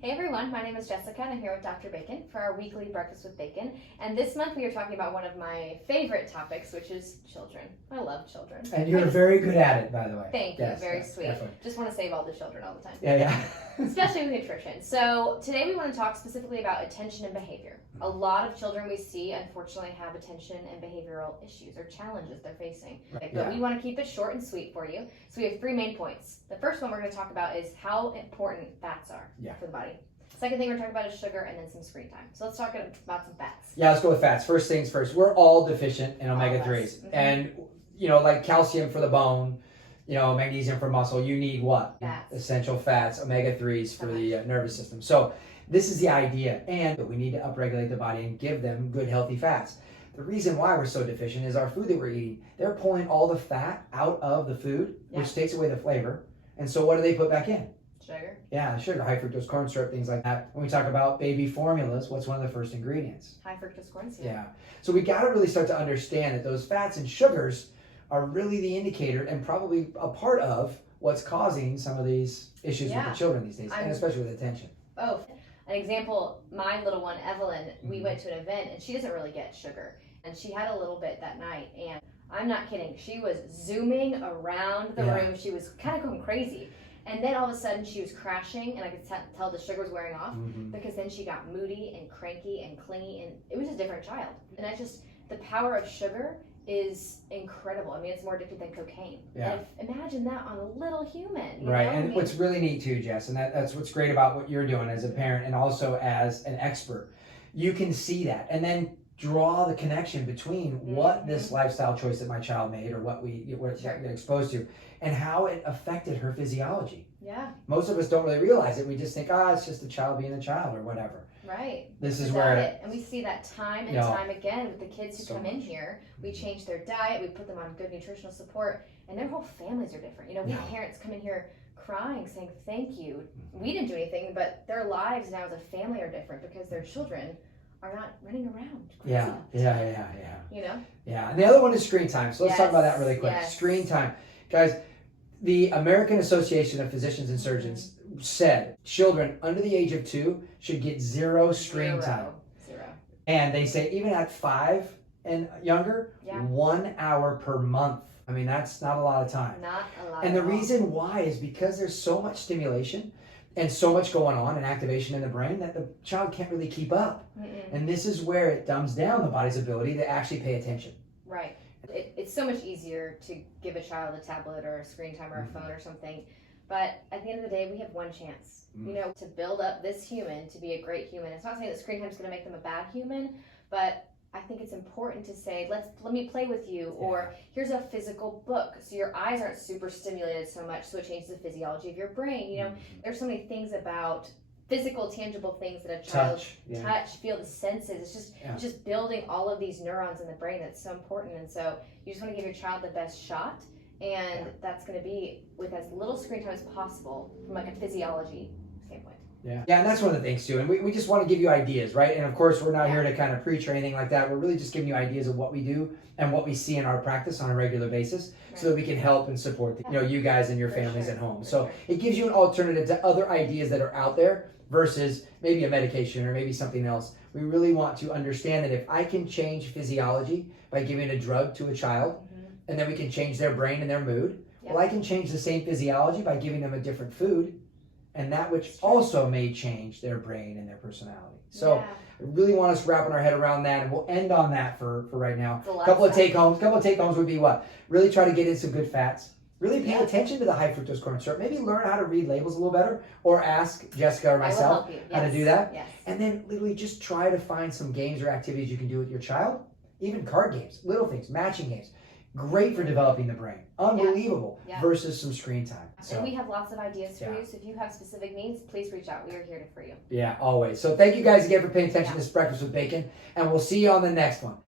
Hey everyone, my name is Jessica and I'm here with Dr. Bacon for our weekly Breakfast with Bacon. And this month we are talking about one of my favorite topics, which is children. I love children. And you're very good at it, by the way. Thank you, very sweet. Definitely. Just want to save all the children all the time. Yeah. Especially with nutrition. So today we want to talk specifically about attention and behavior. A lot of children we see, unfortunately, have attention and behavioral issues or challenges they're facing. Right. But we want to keep it short and sweet for you. So we have 3 main points. The first one we're going to talk about is how important fats are for the body. Second thing we're talking about is sugar and then some screen time. So let's talk about some fats. Yeah, let's go with fats. First things first, we're all deficient in omega-3s. Mm-hmm. And, like calcium for the bone, magnesium for muscle, you need what? Fats. Essential fats, omega-3s for the nervous system. So this is the idea. And we need to upregulate the body and give them good, healthy fats. The reason why we're so deficient is our food that we're eating. They're pulling all the fat out of the food, which takes away the flavor. And so what do they put back in? Sugar. Yeah, sugar, high fructose corn syrup, things like that. When we talk about baby formulas, what's one of the first ingredients? High fructose corn syrup. Yeah. So we got to really start to understand that those fats and sugars are really the indicator and probably a part of what's causing some of these issues with the children these days, and especially with attention. Oh, an example, my little one, Evelyn, we went to an event and she doesn't really get sugar. And she had a little bit that night. And I'm not kidding. She was zooming around the room. She was kind of going crazy. And then all of a sudden she was crashing and I could tell the sugar was wearing off because then she got moody and cranky and clingy and it was a different child. And that's just, the power of sugar is incredible. I mean, it's more addictive than cocaine. Yeah. And imagine that on a little human. Right. And what's really neat too, Jess, and that's what's great about what you're doing as a parent and also as an expert. You can see that and then draw the connection between what this lifestyle choice that my child made or what we get exposed to and how it affected her physiology. Yeah. Most of us don't really realize it. We just think, it's just a child being a child or whatever. Right. This is where and we see that time and time again with the kids who come in here. We change their diet, we put them on good nutritional support, and their whole families are different. We have parents come in here crying, saying thank you. We didn't do anything, but their lives now as a family are different because their children are not running around. Yeah. Yeah. And the other one is screen time. So let's talk about that really quick. Screen time. Guys, the American Association of Physicians and Surgeons said children under the age of 2 should get 0 screen time. Zero. And they say even at 5 and younger, 1 hour per month. I mean, that's not a lot of time. Not a lot. And the reason why is because there's so much stimulation and so much going on and activation in the brain that the child can't really keep up. And this is where it dumbs down the body's ability to actually pay attention. Right. It's so much easier to give a child a tablet or a screen time or a phone or something. But at the end of the day, we have one chance, to build up this human to be a great human. It's not saying that screen time is going to make them a bad human, but I think it's important to say, let me play with you, or here's a physical book. So your eyes aren't super stimulated so much, so it changes the physiology of your brain. There's so many things about physical, tangible things that a child touch, feel the senses. It's just building all of these neurons in the brain that's so important. And so you just want to give your child the best shot. And that's going to be with as little screen time as possible from like a physiology standpoint. Yeah, and that's one of the things too. And we just want to give you ideas, right? And of course, we're not here to kind of preach or anything like that. We're really just giving you ideas of what we do and what we see in our practice on a regular basis so that we can help and support you guys and your families at home. So it gives you an alternative to other ideas that are out there versus maybe a medication or maybe something else. We really want to understand that if I can change physiology by giving a drug to a child, and then we can change their brain and their mood, well, I can change the same physiology by giving them a different food, and that which also may change their brain and their personality. So I really want us wrapping our head around that, and we'll end on that for right now. A couple of take homes would be what? Really try to get in some good fats. Really pay attention to the high fructose corn syrup. Maybe learn how to read labels a little better, or ask Jessica or myself how to do that. Yes. And then literally just try to find some games or activities you can do with your child. Even card games, little things, matching games. Great for developing the brain. Unbelievable versus some screen time. So, and we have lots of ideas for you. So if you have specific needs, please reach out. We are here for you. Yeah, always. So thank you guys again for paying attention to this Breakfast with Bacon. And we'll see you on the next one.